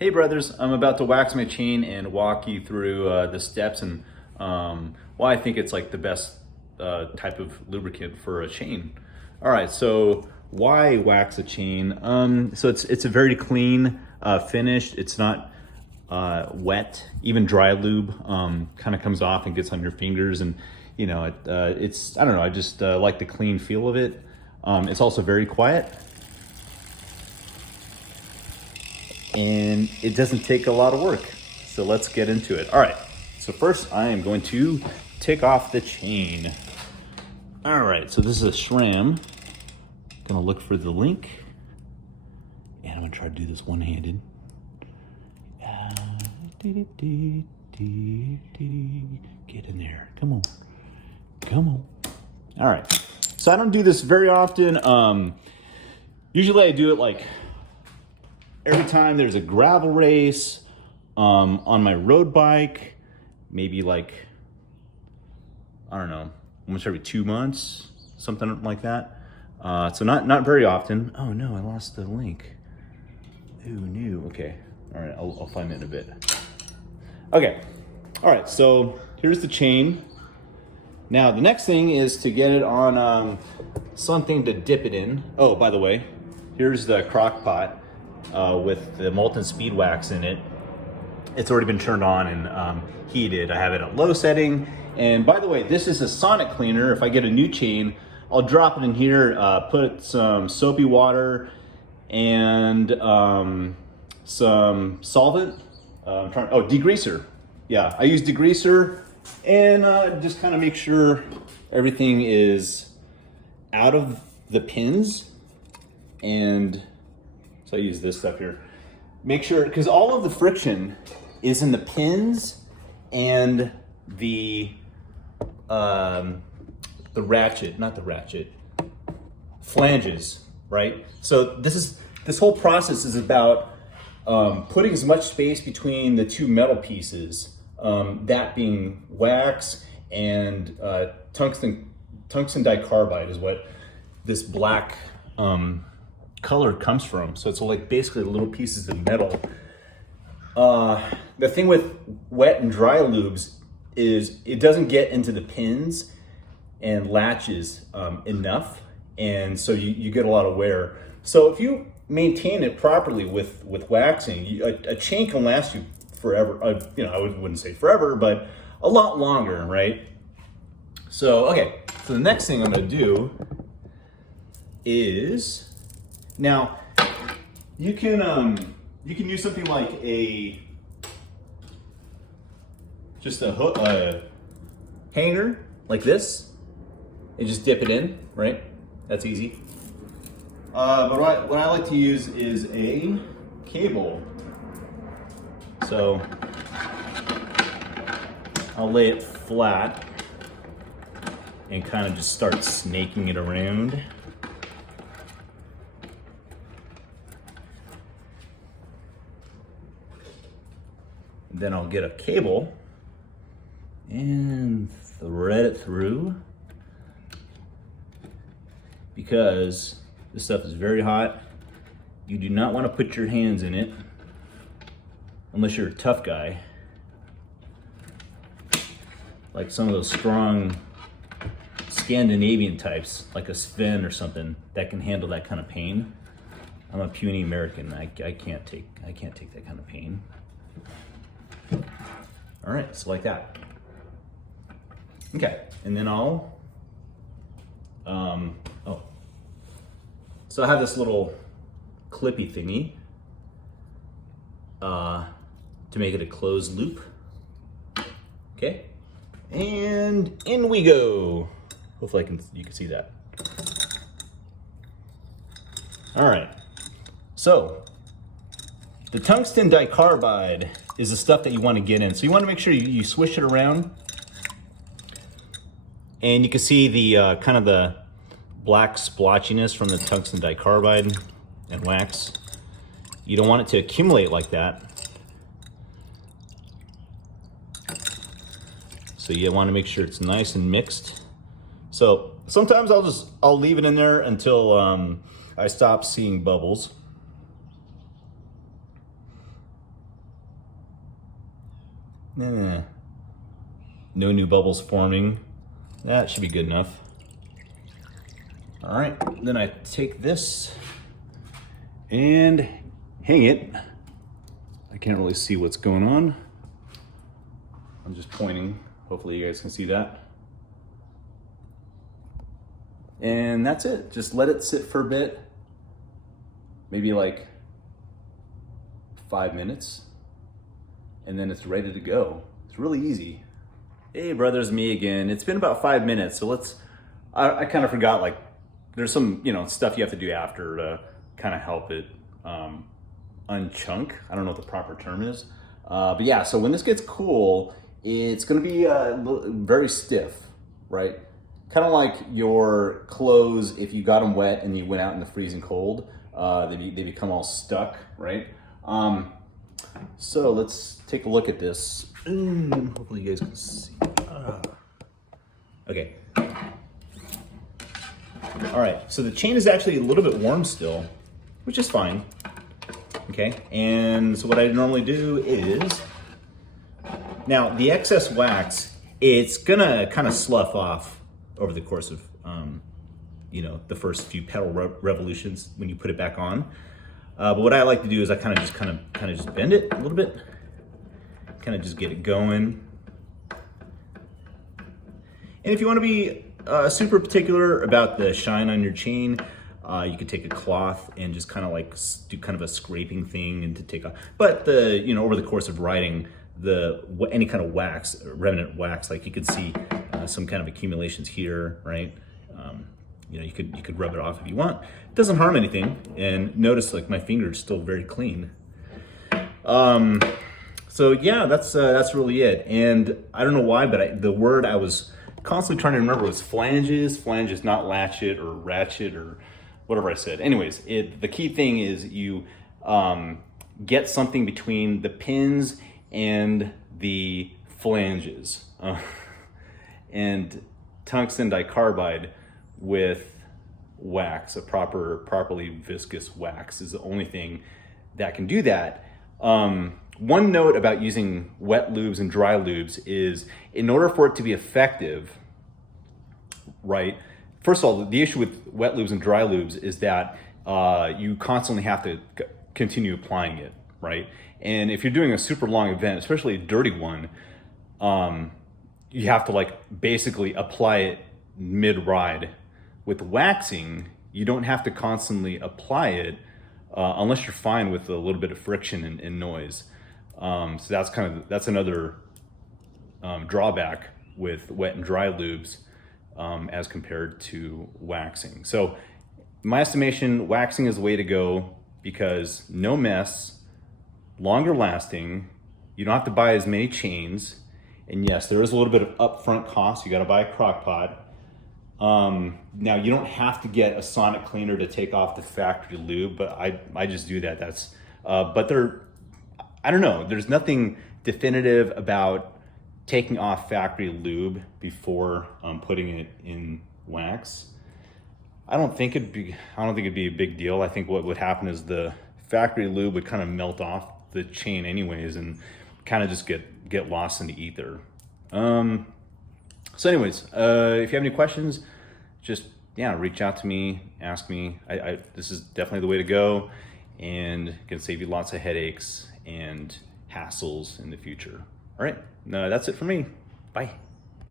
Hey brothers, I'm about to wax my chain and walk you through the steps and why I think it's like the best type of lubricant for a chain. All right, so why wax a chain? So it's a very clean finish. It's not wet. Even dry lube kind of comes off and gets on your fingers, and you know it's I don't know. I just like the clean feel of it. It's also very quiet. And it doesn't take a lot of work. So let's get into it. All right, so first I am going to take off the chain. All right, so this is a SRAM. Gonna look for the link. And I'm gonna try to do this one-handed. Get in there, come on, come on. All right, so I don't do this very often. Usually I do it like every time there's a gravel race, on my road bike, maybe like, I don't know, almost every 2 months, something like that. So not very often. Oh no, I lost the link. Ooh, no, okay. All right, I'll find it in a bit. Okay, all right, so here's the chain. Now the next thing is to get it on something to dip it in. Oh, by the way, here's the crock pot. With the molten speed wax in it. It's already been turned on and heated. I have it at low setting. And by the way, this is a sonic cleaner. If I get a new chain, I'll drop it in here, put some soapy water and some solvent. Degreaser. Yeah, I use degreaser and just kind of make sure everything is out of the pins. And so I use this stuff here. Make sure, because all of the friction is in the pins and the ratchet, not the ratchet, flanges, right? So this whole process is about putting as much space between the two metal pieces, that being wax and tungsten dicarbide is what this black color comes from. So it's like basically little pieces of metal. The thing with wet and dry lubes is it doesn't get into the pins and latches enough, and so you get a lot of wear. So if you maintain it properly with waxing, a chain can last you forever. I wouldn't say forever, but a lot longer, right? So okay, so the next thing I'm going to do is, now, you can use something like just a hook, hanger like this, and just dip it in, right? That's easy. But what I like to use is a cable. So I'll lay it flat and kind of just start snaking it around. Then I'll get a cable and thread it through, because this stuff is very hot. You do not want to put your hands in it unless you're a tough guy, like some of those strong Scandinavian types, like a Sven or something, that can handle that kind of pain. I'm a puny American. I can't take that kind of pain. All right, so like that. Okay, and then I'll, so I have this little clippy thingy to make it a closed loop. Okay, and in we go. Hopefully you can see that. All right, so the tungsten dicarbide is the stuff that you want to get in. So you want to make sure you swish it around. And you can see the kind of the black splotchiness from the tungsten dicarbide and wax. You don't want it to accumulate like that. So you want to make sure it's nice and mixed. So sometimes I'll leave it in there until I stop seeing bubbles. No new bubbles forming. That should be good enough. All right, then I take this and hang it. I can't really see what's going on. I'm just pointing. Hopefully you guys can see that. And that's it. Just let it sit for a bit. Maybe like 5 minutes. And then it's ready to go. It's really easy. Hey brothers, me again. It's been about 5 minutes, so I kind of forgot, like, there's some, stuff you have to do after to kind of help it unchunk. I don't know what the proper term is. But yeah, so when this gets cool, it's gonna be very stiff, right? Kind of like your clothes, if you got them wet and you went out in the freezing cold, they become all stuck, right? So let's take a look at this. Hopefully you guys can see. Okay. All right, so the chain is actually a little bit warm still, which is fine. Okay, and so what I normally do is, now the excess wax, it's gonna kind of slough off over the course of, the first few pedal revolutions when you put it back on. But what I like to do is I kind of just bend it a little bit, kind of just get it going. And if you want to be super particular about the shine on your chain, you could take a cloth and just kind of like do kind of a scraping thing and to take off. But over the course of riding, any kind of wax, remnant wax, like you could see some kind of accumulations here, right? You could rub it off if you want. It doesn't harm anything. And notice, like, my finger is still very clean. So yeah, that's really it. And I don't know why, but the word I was constantly trying to remember was flanges, not latchet or ratchet or whatever I said. Anyways, the key thing is you get something between the pins and the flanges. And tungsten dicarbide with wax, a properly viscous wax, is the only thing that can do that. One note about using wet lubes and dry lubes is, in order for it to be effective, right? First of all, the issue with wet lubes and dry lubes is that you constantly have to continue applying it, right? And if you're doing a super long event, especially a dirty one, you have to basically apply it mid-ride. With waxing, you don't have to constantly apply it unless you're fine with a little bit of friction and noise. So that's another drawback with wet and dry lubes as compared to waxing. So in my estimation, waxing is the way to go because no mess, longer lasting, you don't have to buy as many chains. And yes, there is a little bit of upfront cost. You got to buy a crock pot. Now you don't have to get a sonic cleaner to take off the factory lube, but I just do that. But I don't know. There's nothing definitive about taking off factory lube before putting it in wax. I don't think it'd be a big deal. I think what would happen is the factory lube would kind of melt off the chain anyways and kind of just get lost in the ether. So anyways, if you have any questions, just reach out to me, ask me. This is definitely the way to go, and can save you lots of headaches and hassles in the future. All right, that's it for me. Bye.